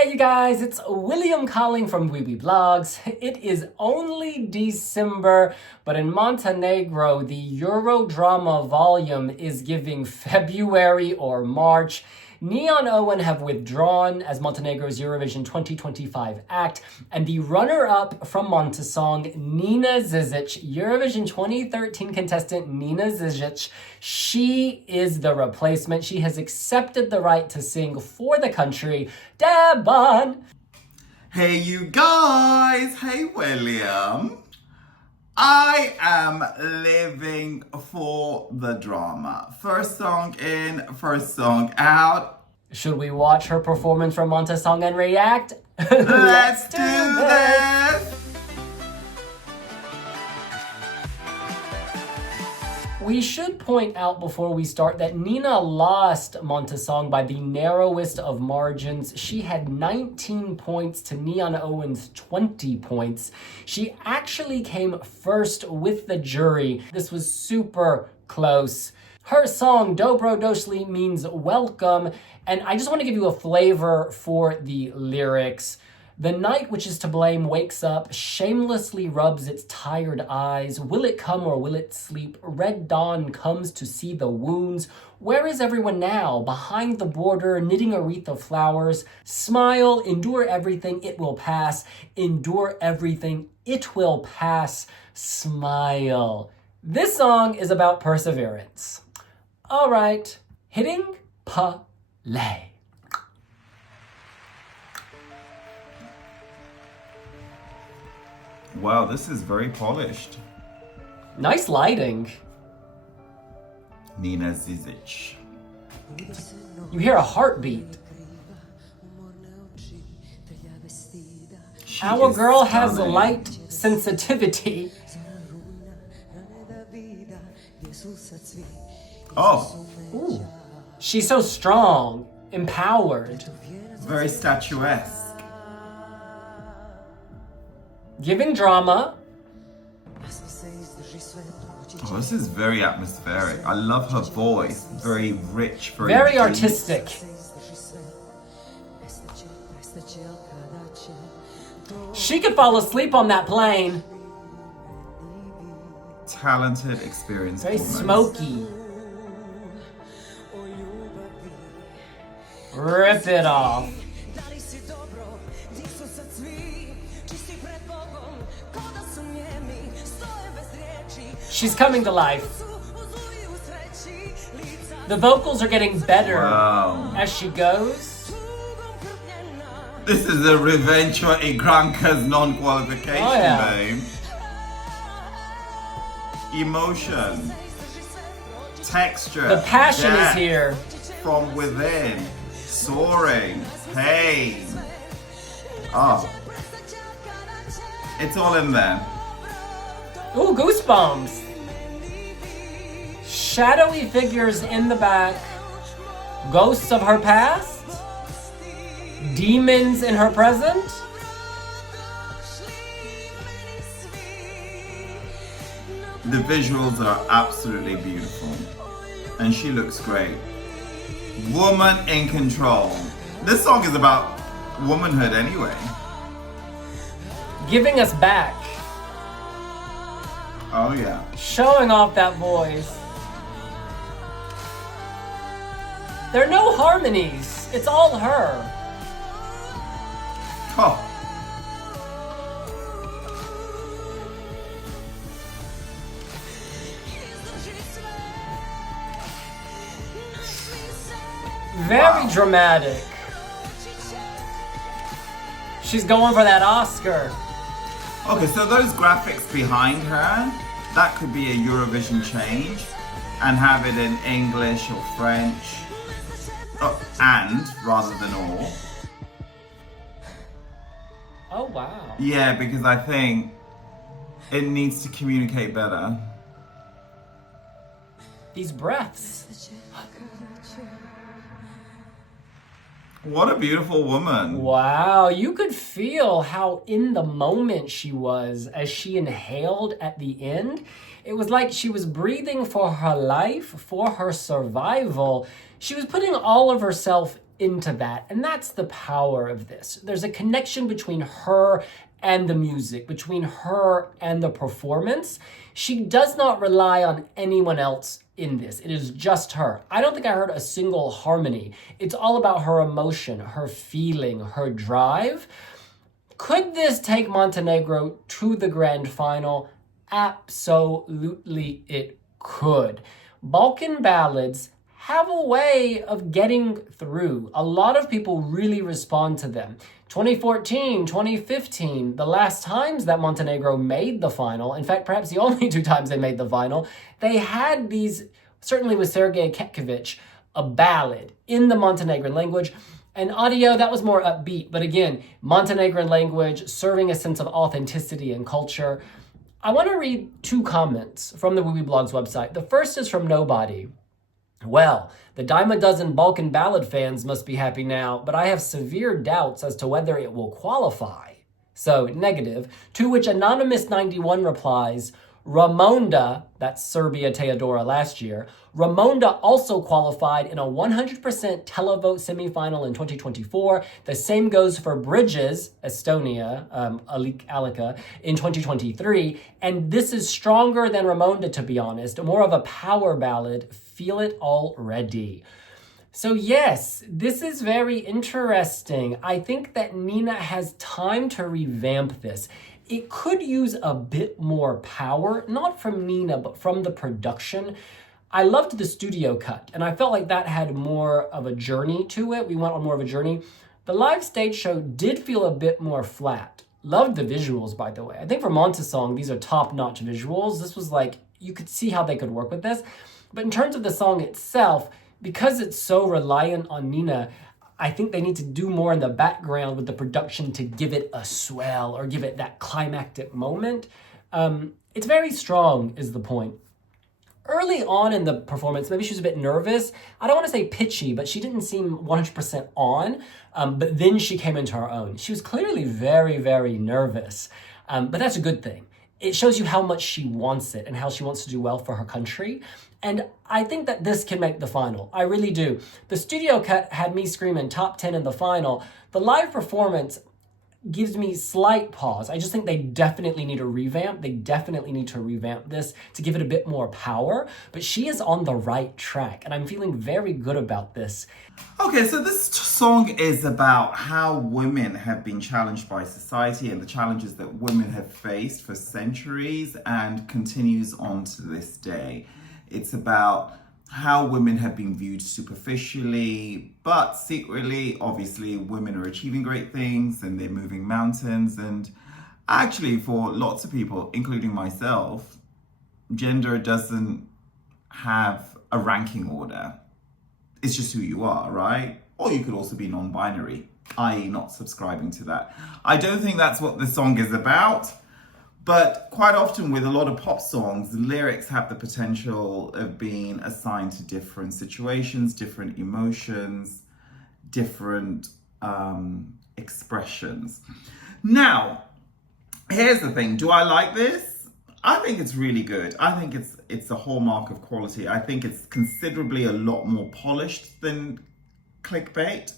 Hey you guys, it's William calling from Blogs. It is only December, but in Montenegro, the Eurodrama volume is giving February or March. NeonoeN have withdrawn as Montenegro's Eurovision 2025 act, and the runner-up from Montesong, Nina Žižić, Eurovision 2013 contestant Nina Žižić, she is the replacement. She has accepted the right to sing for the country. Deban! Hey you guys! Hey William! I am living for the drama. First song in, first song out. Should we watch her performance from Montesong and react? Let's do this! We should point out before we start that Nina lost Montesong by the narrowest of margins. She had 19 points to NeonoeN's 20 points. She actually came first with the jury. This was super close. Her song, Dobrodošli, means welcome, and I just want to give you a flavor for the lyrics. The night which is to blame wakes up, shamelessly rubs its tired eyes. Will it come or will it sleep? Red dawn comes to see the wounds. Where is everyone now? Behind the border, knitting a wreath of flowers. Smile, endure everything, it will pass. Endure everything, it will pass. Smile. This song is about perseverance. All right, hitting play. Wow, this is very polished. Nice lighting. Nina Žižić. You hear a heartbeat. Our girl has a light sensitivity. Oh. Ooh. She's so strong, empowered. Very statuesque. Giving drama. Oh, this is very atmospheric. I love her voice. Very rich, very artistic. She could fall asleep on that plane. Talented, experienced Very woman. smoky. Rip it off. She's coming to life. The vocals are getting better as she goes. This is a revenge for Igranka's non-qualification, babe. Emotion. Texture. The passion is here. From within. Soaring. Pain. Oh. It's all in there. Ooh, goosebumps. Shadowy figures in the back. Ghosts of her past. Demons in her present. The visuals are absolutely beautiful. And she looks great. Woman in control. This song is about womanhood anyway. Giving us back. Oh yeah. Showing off that voice. There are no harmonies. It's all her. Oh. Very dramatic. She's going for that Oscar. Okay, so those graphics behind her, that could be a Eurovision change and have it in English or French. Oh, and rather than all. Oh, wow. Yeah, because I think it needs to communicate better. These breaths. What a beautiful woman. Wow, you could feel how in the moment she was as she inhaled at the end. It was like she was breathing for her life, for her survival. She was putting all of herself into that. And that's the power of this. There's a connection between her and the music, between her and the performance. She does not rely on anyone else in this. It is just her. I don't think I heard a single harmony. It's all about her emotion, her feeling, her drive. Could this take Montenegro to the grand final? Absolutely it could. Balkan ballads have a way of getting through. A lot of people really respond to them. 2014, 2015, the last times that Montenegro made the final, in fact, perhaps the only 2 times they made the final, they had these, certainly with Sergei Ketkovic, a ballad in the Montenegrin language. And audio, that was more upbeat. But again, Montenegrin language serving a sense of authenticity and culture. I want to read 2 comments from the Wooby Blogs website. The first is from Nobody. Well, the dime a dozen Balkan ballad fans must be happy now, but I have severe doubts as to whether it will qualify. So, negative. To which Anonymous91 replies, Ramonda, that's Serbia Teodora last year, Ramonda also qualified in a 100% televote semifinal in 2024. The same goes for Bridges, Estonia, Alika, in 2023. And this is stronger than Ramonda, to be honest. More of a power ballad. Feel it already. So yes, this is very interesting. I think that Nina has time to revamp this. It could use a bit more power, not from Nina, but from the production. I loved the studio cut, and I felt like that had more of a journey to it. We went on more of a journey. The live stage show did feel a bit more flat. Loved the visuals, by the way. I think for Montesong, these are top-notch visuals. This was like, you could see how they could work with this. But in terms of the song itself, because it's so reliant on Nina, I think they need to do more in the background with the production to give it a swell or give it that climactic moment. It's very strong, is the point. Early on in the performance, maybe she was a bit nervous. I don't want to say pitchy, but she didn't seem 100% on. But then she came into her own. She was clearly very, very nervous. But that's a good thing. It shows you how much she wants it and how she wants to do well for her country. And I think that this can make the final. I really do. The studio cut had me screaming top 10 in the final. The live performance gives me slight pause. I just think they definitely need a revamp. They definitely need to revamp this to give it a bit more power. But she is on the right track, and I'm feeling very good about this. Okay, so this song is about how women have been challenged by society and the challenges that women have faced for centuries and continues on to this day. It's about how women have been viewed superficially, but secretly, obviously, women are achieving great things and they're moving mountains. And actually, for lots of people, including myself, gender doesn't have a ranking order. It's just who you are, right? Or you could also be non-binary, i.e. not subscribing to that. I don't think that's what the song is about. But quite often with a lot of pop songs, the lyrics have the potential of being assigned to different situations, different emotions, different expressions. Now, here's the thing. Do I like this? I think it's really good. I think it's a hallmark of quality. I think it's considerably a lot more polished than clickbait.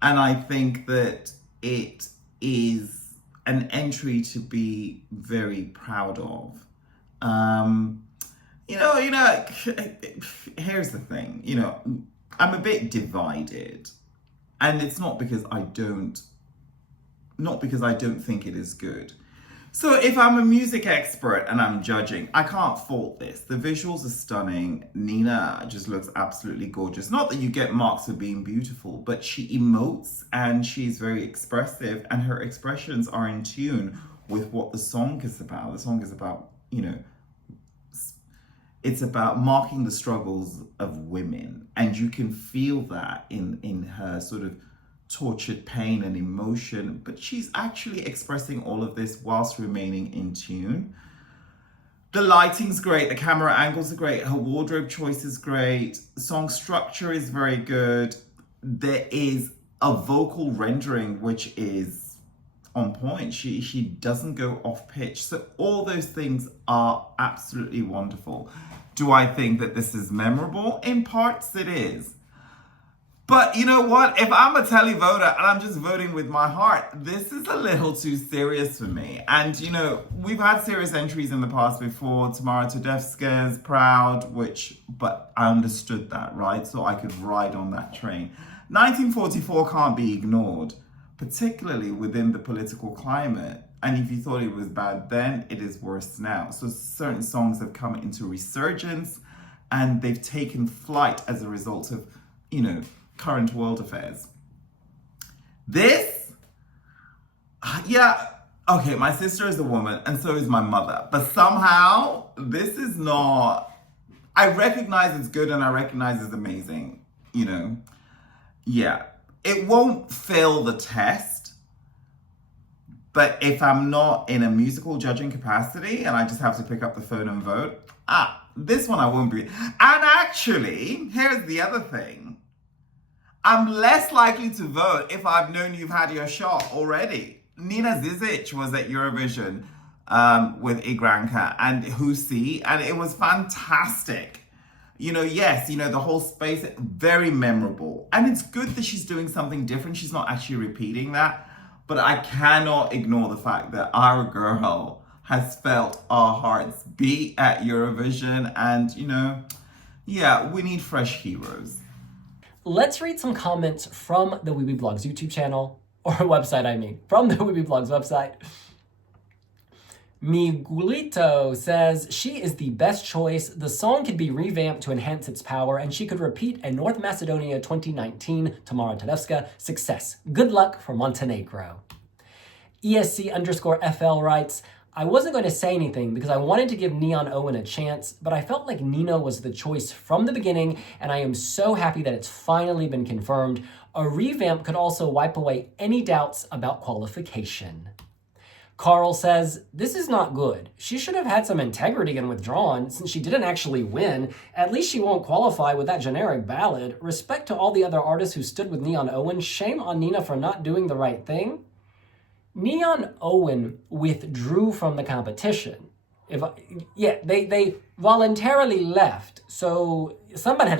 And I think that it is an entry to be very proud of. Here's the thing, I'm a bit divided, and it's not because I don't think it is good. So if I'm a music expert and I'm judging, I can't fault this. The visuals are stunning. Nina just looks absolutely gorgeous. Not that you get marks for being beautiful, but she emotes and she's very expressive, and her expressions are in tune with what the song is about. The song is about, it's about marking the struggles of women. And you can feel that in her sort of tortured pain and emotion, but she's actually expressing all of this whilst remaining in tune. The lighting's great, the camera angles are great, her wardrobe choice is great, song structure is very good. There is a vocal rendering which is on point. She doesn't go off pitch. So all those things are absolutely wonderful. Do I think that this is memorable? In parts it is. But you know what? If I'm a televoter and I'm just voting with my heart, this is a little too serious for me. And you know, we've had serious entries in the past before. Tamara Tedeschi's Proud, but I understood that, right? So I could ride on that train. 1944 can't be ignored, particularly within the political climate. And if you thought it was bad then, it is worse now. So certain songs have come into resurgence and they've taken flight as a result of, you know, current world affairs. This, yeah, okay, my sister is a woman and so is my mother. But somehow, this is not, I recognize it's good and I recognize it's amazing, you know. Yeah, it won't fail the test. But if I'm not in a musical judging capacity and I just have to pick up the phone and vote, this one I won't be. And actually, here's the other thing. I'm less likely to vote if I've known you've had your shot already. Nina Žižić was at Eurovision with Igranka and Husi, and it was fantastic. You know, yes, you know, the whole space, very memorable. And it's good that she's doing something different. She's not actually repeating that. But I cannot ignore the fact that our girl has felt our hearts beat at Eurovision. And, you know, yeah, we need fresh heroes. Let's read some comments from the Weeblogs YouTube channel, or website, I mean, from the Weeblogs website. Miguelito says, she is the best choice. The song could be revamped to enhance its power, and she could repeat a North Macedonia 2019 Tamara Tedeschi success. Good luck for Montenegro. ESC_FL writes, I wasn't going to say anything because I wanted to give NeonoeN a chance, but I felt like Nina was the choice from the beginning, and I am so happy that it's finally been confirmed. A revamp could also wipe away any doubts about qualification. Carl says, this is not good. She should have had some integrity and withdrawn since she didn't actually win. At least she won't qualify with that generic ballad. Respect to all the other artists who stood with NeonoeN. Shame on Nina for not doing the right thing. NeonoeN withdrew from the competition. They voluntarily left. So somebody had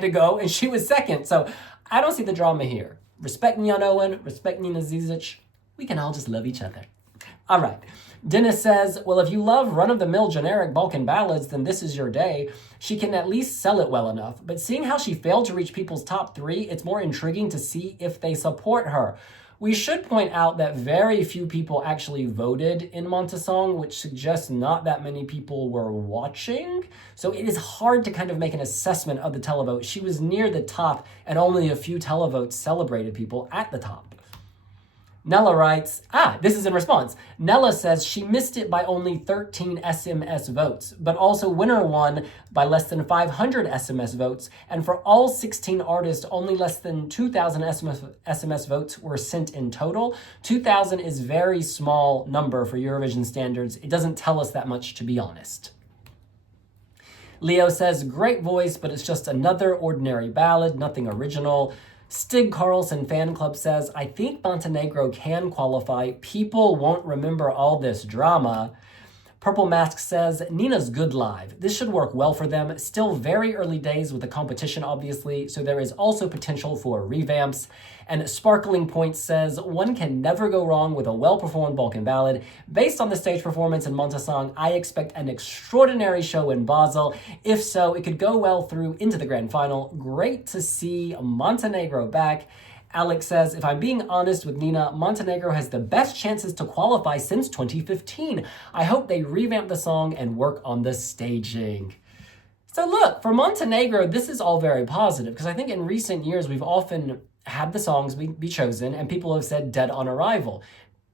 to go, and she was second. So I don't see the drama here. Respect NeonoeN, respect Nina Žižić. We can all just love each other. All right. Dennis says, well, if you love run-of-the-mill generic Balkan ballads, then this is your day. She can at least sell it well enough. But seeing how she failed to reach people's top 3, it's more intriguing to see if they support her. We should point out that very few people actually voted in Montesong, which suggests not that many people were watching. So it is hard to kind of make an assessment of the televote. She was near the top, and only a few televotes celebrated people at the top. Nella writes, this is in response. Nella says she missed it by only 13 SMS votes, but also winner won by less than 500 SMS votes, and for all 16 artists, only less than 2,000 SMS votes were sent in total. 2,000 is a very small number for Eurovision standards. It doesn't tell us that much, to be honest. Leo says, great voice, but it's just another ordinary ballad, nothing original. Stig Carlson Fan Club says, I think Montenegro can qualify. People won't remember all this drama. Purple Mask says, Nina's good live. This should work well for them. Still very early days with the competition, obviously, so there is also potential for revamps. And Sparkling Point says, one can never go wrong with a well-performed Balkan ballad. Based on the stage performance in Montesong, I expect an extraordinary show in Basel. If so, it could go well through into the grand final. Great to see Montenegro back. Alex says, if I'm being honest with Nina, Montenegro has the best chances to qualify since 2015. I hope they revamp the song and work on the staging. So look, for Montenegro, this is all very positive, because I think in recent years, we've often had the songs be chosen and people have said dead on arrival.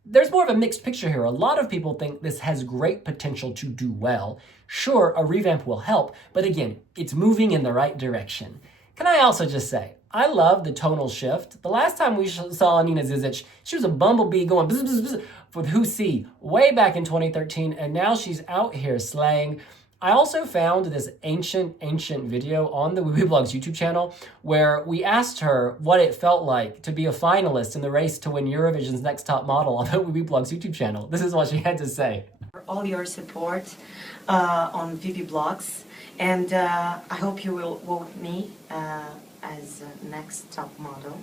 There's more of a mixed picture here. A lot of people think this has great potential to do well. Sure, a revamp will help, but again, it's moving in the right direction. Can I also just say, I love the tonal shift. The last time we saw Nina Žižić, she was a bumblebee going bzz, bzz, bzz, with Husi way back in 2013, and now she's out here slaying. I also found this ancient video on the Weeblogs YouTube channel where we asked her what it felt like to be a finalist in the race to win Eurovision's Next Top Model on the Weeblogs YouTube channel. This is what she had to say. For all your support on Weeblogs, and I hope you will vote me as next top model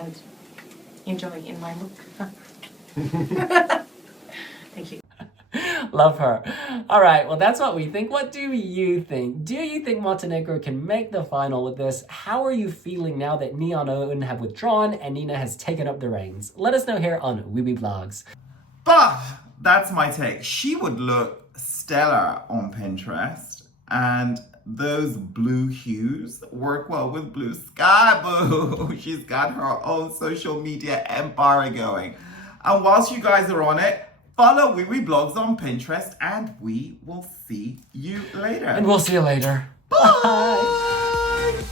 and enjoy in my look. Thank you. Love her. All right, well, that's what we think. What do you think? Do you think Montenegro can make the final with this? How are you feeling now that NeonoeN have withdrawn and Nina has taken up the reins? Let us know here on Vlogs. But that's my take. She would look stellar on Pinterest, and those blue hues work well with blue sky, boo. She's got her own social media empire going. And whilst you guys are on it, follow Vlogs on Pinterest, and we will see you later. And we'll see you later. Bye.